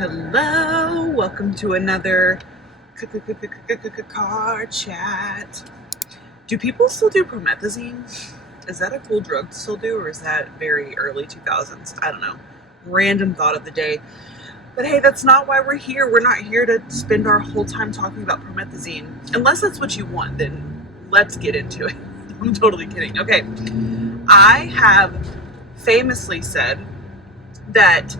Hello, welcome to another car chat. Do people still do promethazine? Is that a cool drug to still do, or is that very early 2000s? I don't know. Random thought of the day. But hey, that's not why we're here. We're not here to spend our whole time talking about promethazine. Unless that's what you want, then let's get into it. I'm totally kidding. Okay. I have famously said that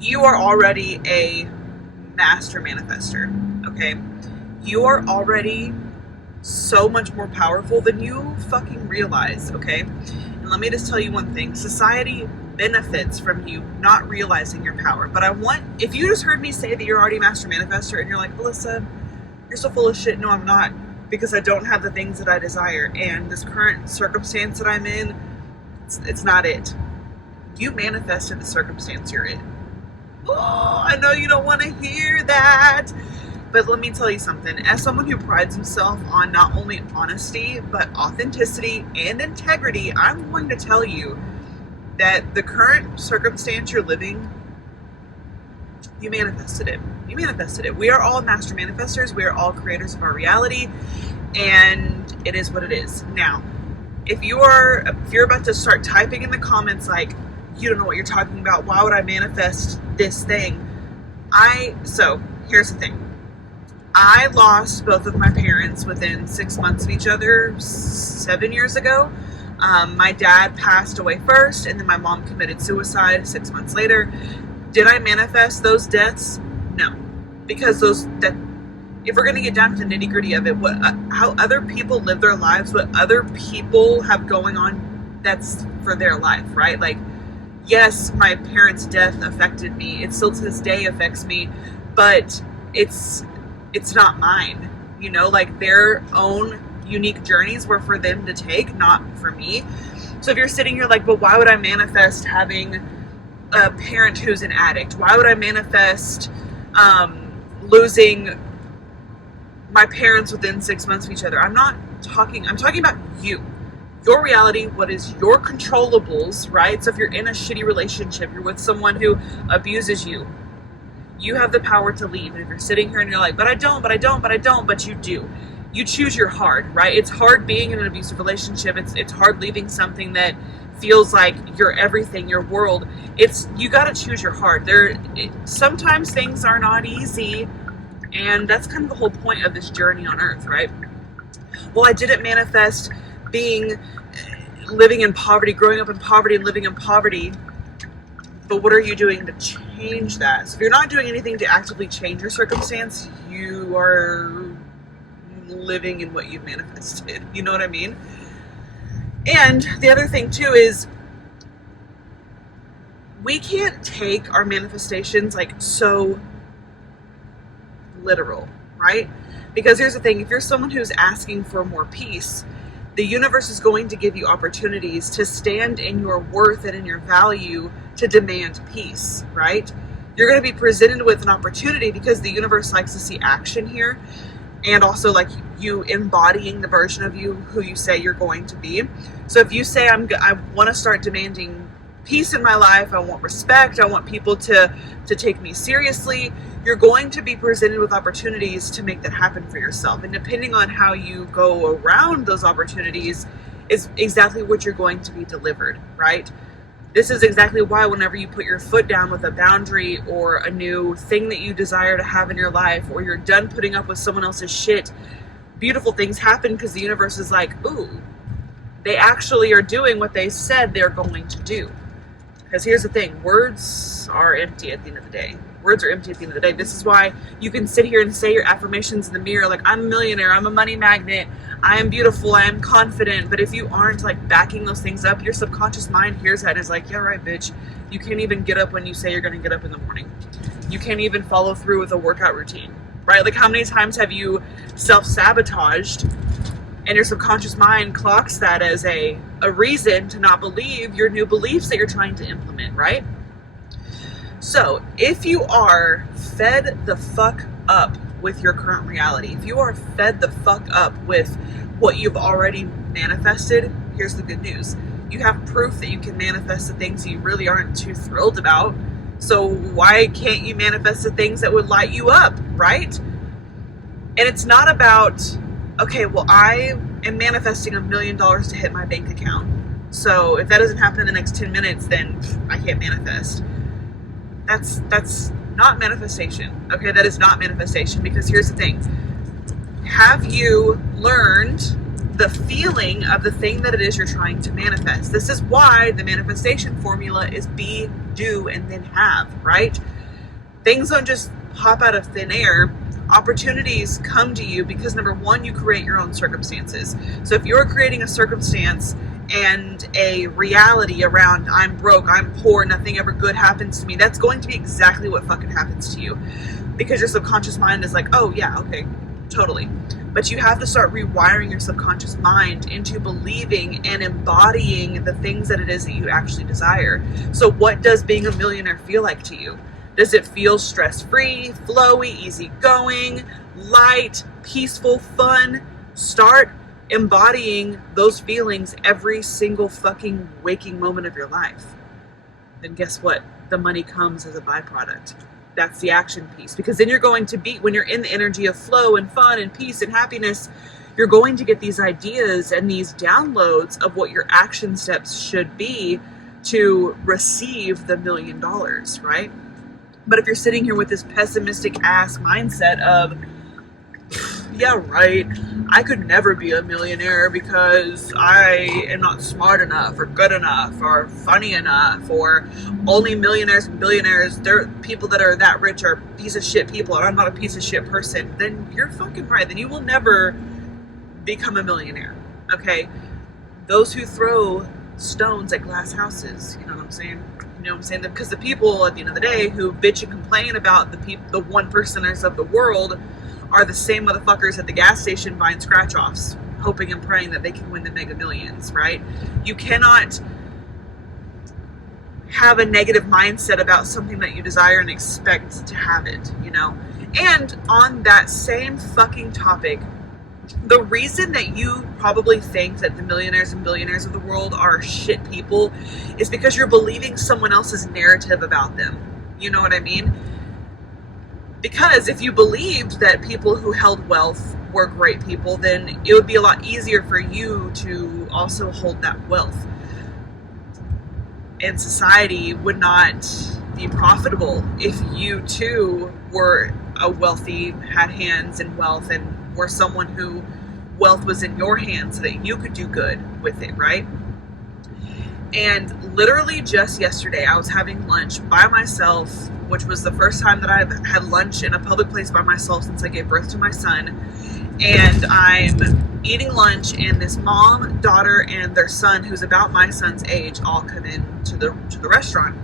you are already a master manifester, okay? You are already so much more powerful than you fucking realize, okay? And let me just tell you one thing. Society benefits from you not realizing your power. But if you just heard me say that you're already a master manifester and you're like, Alyssa, you're so full of shit. No, I'm not. Because I don't have the things that I desire. And this current circumstance that I'm in, it's not it. You manifested the circumstance you're in. Oh, I know you don't want to hear that, but let me tell you something. As someone who prides himself on not only honesty, but authenticity and integrity, I'm going to tell you that the current circumstance you're living, you manifested it. You manifested it. We are all master manifestors. We are all creators of our reality, and it is what it is. Now, if you're about to start typing in the comments like, you don't know what you're talking about, why would I manifest this thing? So here's the thing. I lost both of my parents within 6 months of each other 7 years ago. My dad passed away first, and then my mom committed suicide 6 months later. Did I manifest those deaths? No, because if we're going to get down to the nitty gritty of it, how other people live their lives, what other people have going on, that's for their life, right? Like, yes, my parents' death affected me. It still to this day affects me, but it's not mine. You know, like their own unique journeys were for them to take, not for me. So if you're sitting here like, but why would I manifest having a parent who's an addict? Why would I manifest losing my parents within 6 months of each other? I'm talking about you. Your reality, what is your controllables, right? So if you're in a shitty relationship, you're with someone who abuses you, you have the power to leave. And if you're sitting here and you're like, but I don't, but you do. You choose your hard, right? It's hard being in an abusive relationship. It's hard leaving something that feels like your everything, your world. You got to choose your hard. Sometimes things are not easy, and that's kind of the whole point of this journey on earth, right? Well, I didn't manifest living in poverty, growing up in poverty, and living in poverty. But what are you doing to change that? So if you're not doing anything to actively change your circumstance, you are living in what you've manifested. You know what I mean? And the other thing too is we can't take our manifestations like so literal, right? Because here's the thing, if you're someone who's asking for more peace, the universe is going to give you opportunities to stand in your worth and in your value to demand peace, right? You're going to be presented with an opportunity because the universe likes to see action here, and also like you embodying the version of you who you say you're going to be. So if you say, I want to start demanding peace in my life, I want respect, I want people to take me seriously, you're going to be presented with opportunities to make that happen for yourself. And depending on how you go around those opportunities is exactly what you're going to be delivered, right? This is exactly why whenever you put your foot down with a boundary or a new thing that you desire to have in your life, or you're done putting up with someone else's shit, beautiful things happen because the universe is like, ooh, they actually are doing what they said they're going to do. Because here's the thing, words are empty at the end of the day. Words are empty at the end of the day. This is why you can sit here and say your affirmations in the mirror, like, I'm a millionaire, I'm a money magnet, I am beautiful, I am confident. But if you aren't like backing those things up, your subconscious mind hears that and is like, yeah, right, bitch. You can't even get up when you say you're going to get up in the morning. You can't even follow through with a workout routine, right? Like, how many times have you self-sabotaged and your subconscious mind clocks that as a reason to not believe your new beliefs that you're trying to implement, right? So if you are fed the fuck up with your current reality, if you are fed the fuck up with what you've already manifested, here's the good news. You have proof that you can manifest the things you really aren't too thrilled about. So why can't you manifest the things that would light you up, right? And it's not about, okay, well, I am manifesting $1 million to hit my bank account. So if that doesn't happen in the next 10 minutes, then I can't manifest. That's not manifestation. Okay, that is not manifestation, because here's the thing. Have you learned the feeling of the thing that it is you're trying to manifest? This is why the manifestation formula is be, do, and then have, right? Things don't just pop out of thin air. Opportunities come to you because, number one, you create your own circumstances. So if you're creating a circumstance and a reality around I'm broke, I'm poor, nothing ever good happens to me, that's going to be exactly what fucking happens to you, because your subconscious mind is like, oh yeah, okay, totally. But you have to start rewiring your subconscious mind into believing and embodying the things that it is that you actually desire. So what does being a millionaire feel like to you? Does it feel stress-free, flowy, easygoing, light, peaceful, fun? Start embodying those feelings every single fucking waking moment of your life. Then guess what? The money comes as a byproduct. That's the action piece. Because then you're going to be, when you're in the energy of flow and fun and peace and happiness, you're going to get these ideas and these downloads of what your action steps should be to receive the $1 million, right? But if you're sitting here with this pessimistic ass mindset of, yeah, right, I could never be a millionaire because I am not smart enough or good enough or funny enough, or only millionaires and billionaires, they're people that are that rich are piece of shit people and I'm not a piece of shit person, then you're fucking right. Then you will never become a millionaire, okay? Those who throw stones at glass houses, you know what I'm saying? You know what I'm saying? Because the people at the end of the day who bitch and complain about the 1%ers of the world are the same motherfuckers at the gas station buying scratch-offs, hoping and praying that they can win the Mega Millions, right? You cannot have a negative mindset about something that you desire and expect to have it, you know? And on that same fucking topic, the reason that you probably think that the millionaires and billionaires of the world are shit people is because you're believing someone else's narrative about them. You know what I mean? Because if you believed that people who held wealth were great people, then it would be a lot easier for you to also hold that wealth. And society would not be profitable if you too were a wealthy, had hands in wealth, and were someone who wealth was in your hands so that you could do good with it, right? And literally just yesterday, I was having lunch by myself, which was the first time that I've had lunch in a public place by myself since I gave birth to my son. And I'm eating lunch, and this mom, daughter, and their son, who's about my son's age, all come in to the restaurant.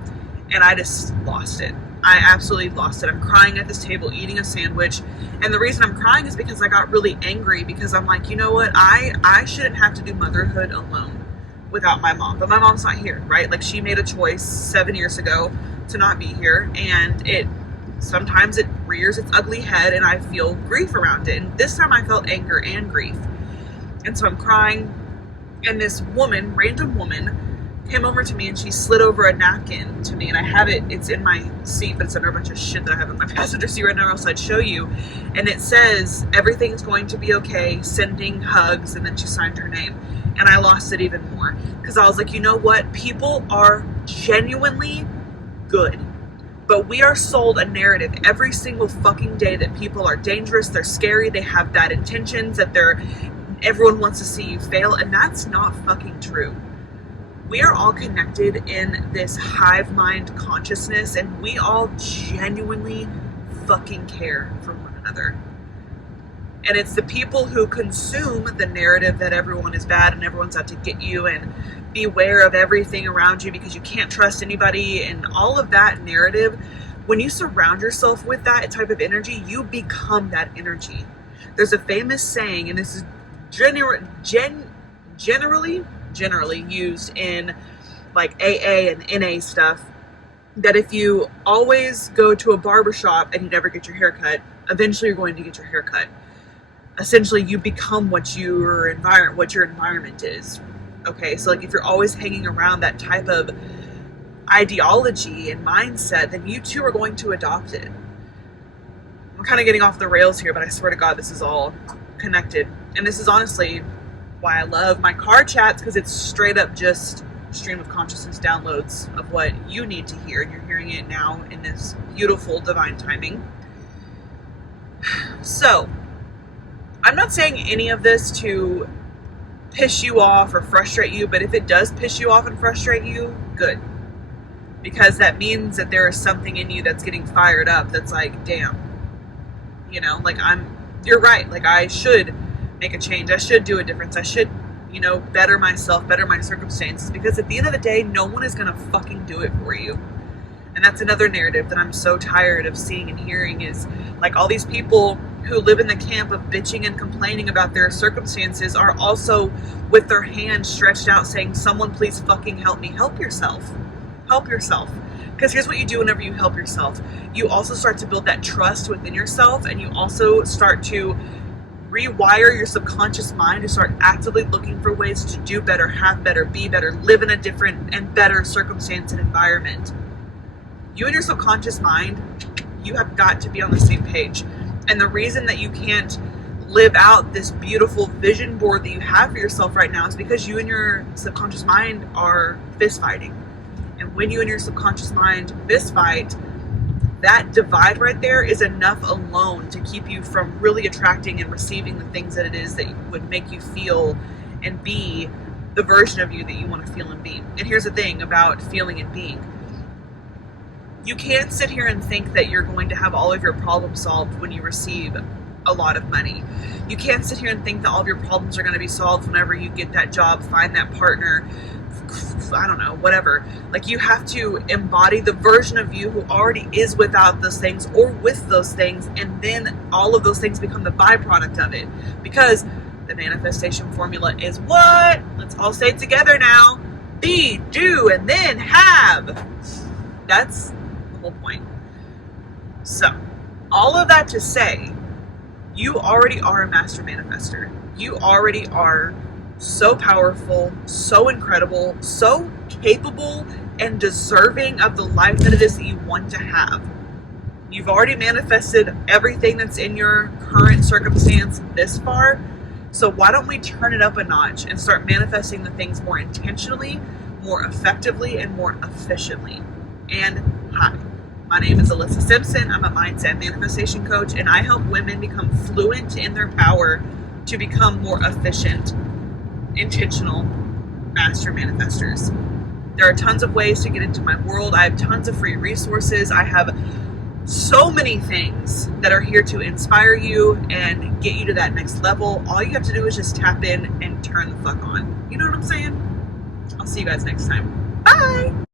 And I just lost it. I absolutely lost it. I'm crying at this table, eating a sandwich. And the reason I'm crying is because I got really angry, because I'm like, you know what? I shouldn't have to do motherhood alone without my mom. But my mom's not here, right? Like, she made a choice 7 years ago to not be here. And sometimes it rears its ugly head, and I feel grief around it. And this time I felt anger and grief. And so I'm crying. And this woman, random woman, came over to me, and she slid over a napkin to me, and I have it's in my seat, but it's under a bunch of shit that I have in my passenger seat right now, else I'd show you. And it says, everything's going to be okay, sending hugs, and then she signed her name. And I lost it even more, because I was like, you know what? People are genuinely good, but we are sold a narrative every single fucking day that people are dangerous, they're scary, they have bad intentions, that everyone wants to see you fail, and that's not fucking true. We are all connected in this hive mind consciousness, and we all genuinely fucking care for one another. And it's the people who consume the narrative that everyone is bad and everyone's out to get you, and beware of everything around you because you can't trust anybody, and all of that narrative. When you surround yourself with that type of energy, you become that energy. There's a famous saying, and this is generally used in like AA and NA stuff, that if you always go to a barbershop and you never get your hair cut, eventually you're going to get your hair cut. Essentially, you become what your environment is. Okay, so like if you're always hanging around that type of ideology and mindset, then you too are going to adopt it. I'm kind of getting off the rails here, but I swear to God, this is all connected. And this is honestly why I love my car chats, because it's straight up just stream of consciousness downloads of what you need to hear, and you're hearing it now in this beautiful divine timing. So, I'm not saying any of this to piss you off or frustrate you, but if it does piss you off and frustrate you, good. Because that means that there is something in you that's getting fired up that's like, damn. You know, like you're right. Like, I should make a change. I should do a difference. I should, better myself, better my circumstances. Because at the end of the day, no one is going to fucking do it for you. And that's another narrative that I'm so tired of seeing and hearing, is like all these people who live in the camp of bitching and complaining about their circumstances are also with their hands stretched out saying, someone please fucking help me. Help yourself. Help yourself. Because here's what you do whenever you help yourself. You also start to build that trust within yourself, and you also start to rewire your subconscious mind to start actively looking for ways to do better, have better, be better, live in a different and better circumstance and environment. You and your subconscious mind, you have got to be on the same page. And the reason that you can't live out this beautiful vision board that you have for yourself right now is because you and your subconscious mind are fist fighting. And when you and your subconscious mind fist fight, that divide right there is enough alone to keep you from really attracting and receiving the things that it is that would make you feel and be the version of you that you want to feel and be. And here's the thing about feeling and being. You can't sit here and think that you're going to have all of your problems solved when you receive a lot of money. You can't sit here and think that all of your problems are going to be solved whenever you get that job, find that partner, I don't know, whatever. Like, you have to embody the version of you who already is without those things or with those things, and then all of those things become the byproduct of it. Because the manifestation formula is what? Let's all say it together now. Be, do, and then have. That's the whole point. So, all of that to say, you already are a master manifester. You already are so powerful, so incredible, so capable and deserving of the life that it is that you want to have. You've already manifested everything that's in your current circumstance this far. So why don't we turn it up a notch and start manifesting the things more intentionally, more effectively, and more efficiently? And hi, my name is Alyssa Simpson. I'm a mindset manifestation coach, and I help women become fluent in their power to become more efficient, intentional master manifestors. There are tons of ways to get into my world. I have tons of free resources. I have so many things that are here to inspire you and get you to that next level. All you have to do is just tap in and turn the fuck on. You know what I'm saying? I'll see you guys next time. Bye!